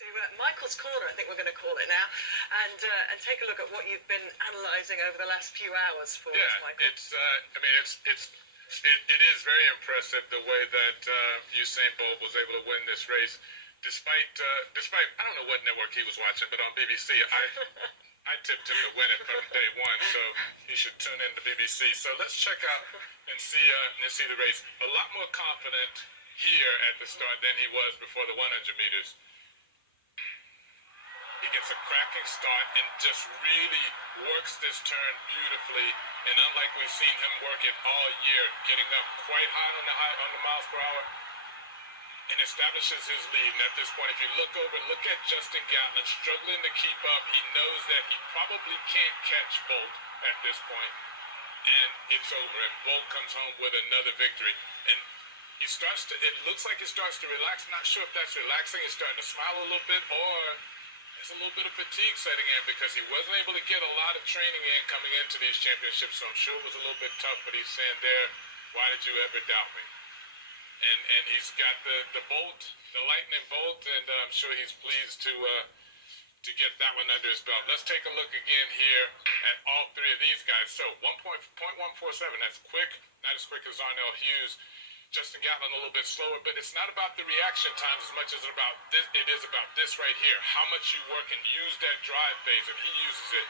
To Michael's Corner, I think we're going to call it now, and take a look at what you've been analysing over the last few hours for us, Michael. It is very impressive the way that Usain Bolt was able to win this race, despite I don't know what network he was watching, but on BBC I tipped him to win it from day one, so he should tune in to BBC. So let's check out and see the race. A lot more confident here at the start than he was before the 100 meters. He gets a cracking start and just really works this turn beautifully. And unlike we've seen him work it all year, getting up quite high on the miles per hour, and establishes his lead. And at this point, if you look over, look at Justin Gatlin struggling to keep up. He knows that he probably can't catch Bolt at this point, and it's over. And Bolt comes home with another victory. And it looks like he starts to relax. I'm not sure if that's relaxing. He's starting to smile a little bit, or there's a little bit of fatigue setting in because he wasn't able to get a lot of training in coming into these championships. So I'm sure it was a little bit tough, but he's saying there, why did you ever doubt me? And he's got the bolt, the lightning bolt, and I'm sure he's pleased to get that one under his belt. Let's take a look again here at all three of these guys. So 1.147, that's quick, not as quick as Arnell Hughes. Justin Gatlin a little bit slower, but it's not about the reaction times as much as it is about this right here. How much you work and use that drive phase, and he uses it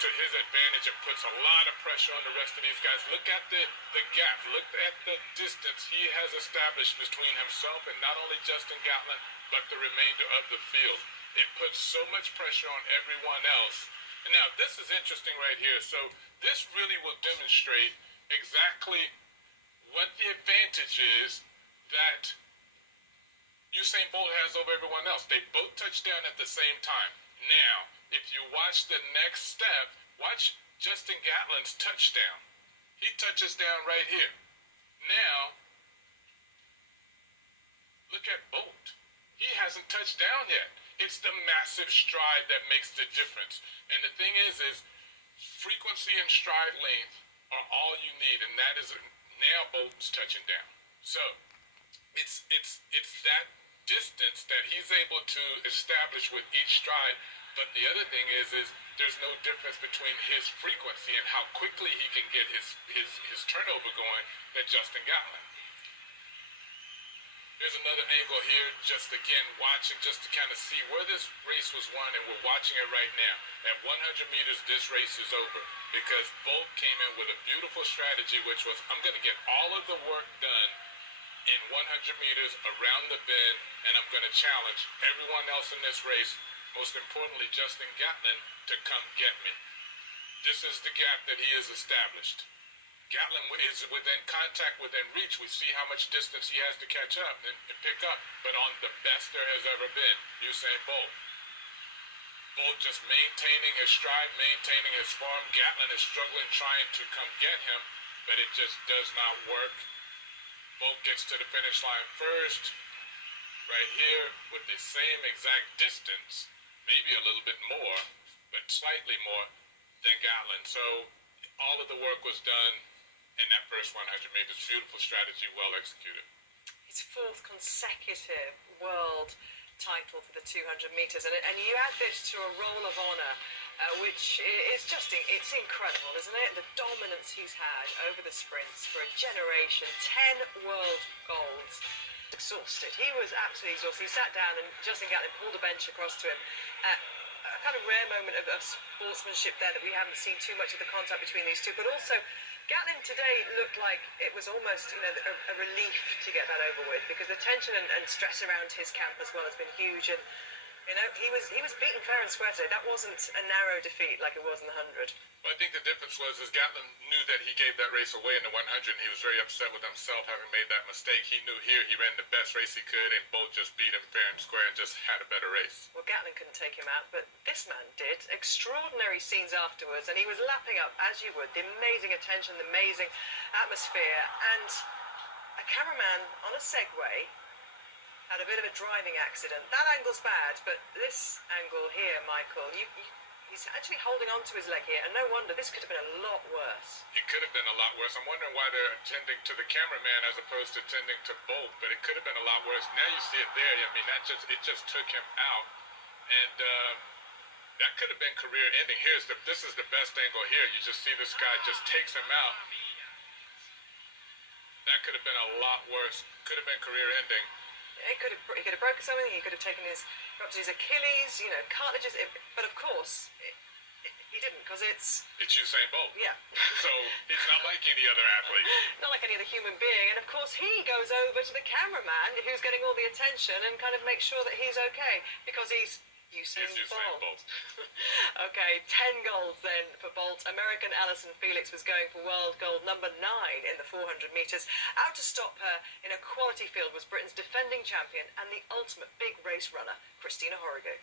to his advantage and puts a lot of pressure on the rest of these guys. Look at the gap. Look at the distance he has established between himself and not only Justin Gatlin, but the remainder of the field. It puts so much pressure on everyone else. And now, this is interesting right here. So this really will demonstrate exactly what the advantage is that Usain Bolt has over everyone else. They both touch down at the same time. Now, if you watch the next step, watch Justin Gatlin's touchdown. He touches down right here. Now, look at Bolt. He hasn't touched down yet. It's the massive stride that makes the difference. And the thing is frequency and stride length are all you need, and that is now Bolton's touching down. So it's that distance that he's able to establish with each stride. But the other thing is there's no difference between his frequency and how quickly he can get his turnover going than Justin Gatlin. There's another angle here, just again watching, just to kind of see where this race was won, and we're watching it right now. At 100 meters, this race is over because Bolt came in with a beautiful strategy, which was, I'm going to get all of the work done in 100 meters around the bend, and I'm going to challenge everyone else in this race, most importantly Justin Gatlin, to come get me. This is the gap that he has established. Gatlin is within contact, within reach. We see how much distance he has to catch up and pick up, but on the best there has ever been, Usain Bolt. Bolt just maintaining his stride, maintaining his form. Gatlin is struggling, trying to come get him, but it just does not work. Bolt gets to the finish line first, right here, with the same exact distance, maybe a little bit more, but slightly more than Gatlin. So all of the work was done in that first 100 meters. Beautiful strategy, well executed. His fourth consecutive world title for the 200 meters, and you add this to a roll of honor, which is just, it's incredible, isn't it? The dominance he's had over the sprints for a generation. 10 world golds. Exhausted. He was absolutely exhausted. He sat down and Justin Gatlin pulled a bench across to him. A kind of rare moment of sportsmanship there that we haven't seen too much of the contact between these two, but also Gatlin today looked like it was almost, a relief to get that over with, because the tension and stress around his camp as well has been huge, and he was beaten fair and square today. That wasn't a narrow defeat like it was in the 100. Well, I think the difference was Gatlin knew that he gave that race away in the 100, and he was very upset with himself having made that mistake. He knew here he ran the best race he could, and Bolt just beat him fair and square and just had a better race. Well, Gatlin couldn't take him out, but this man did. Extraordinary scenes afterwards, and he was lapping up, as you would, the amazing attention, the amazing atmosphere, and a cameraman on a Segway had a bit of a driving accident. That angle's bad, but this angle here, Michael, he's actually holding on to his leg here, and no wonder. This could have been a lot worse. It could have been a lot worse. I'm wondering why they're attending to the cameraman as opposed to attending to Bolt, but it could have been a lot worse. Now you see it there. I mean, it just took him out. And that could have been career ending. This is the best angle here. You just see this guy just takes him out. That could have been a lot worse. Could have been career ending. He could have broken something. He could have taken ruptured his Achilles. You know, cartilages. But of course, he didn't, because it's Usain Bolt. Yeah. So he's not like any other athlete. Not like any other human being. And of course, he goes over to the cameraman, who's getting all the attention, and kind of makes sure that he's okay, because he's Usain Bolt. Okay, 10 golds then for Bolt. American Alison Felix was going for world gold number 9 in the 400 metres. Out to stop her in a quality field was Britain's defending champion and the ultimate big race runner, Christina Horrigan.